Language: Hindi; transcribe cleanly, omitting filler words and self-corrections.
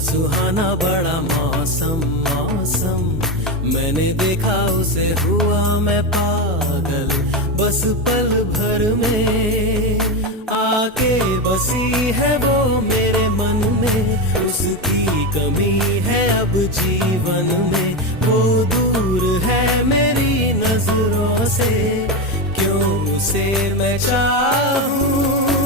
सुहाना बड़ा मौसम मौसम, मैंने देखा उसे हुआ मैं पागल, बस पल भर में आके बसी है वो मेरे मन में, उसकी कमी है अब जीवन में, वो दूर है मेरी नजरों से, क्यों उसे मैं चाहूं।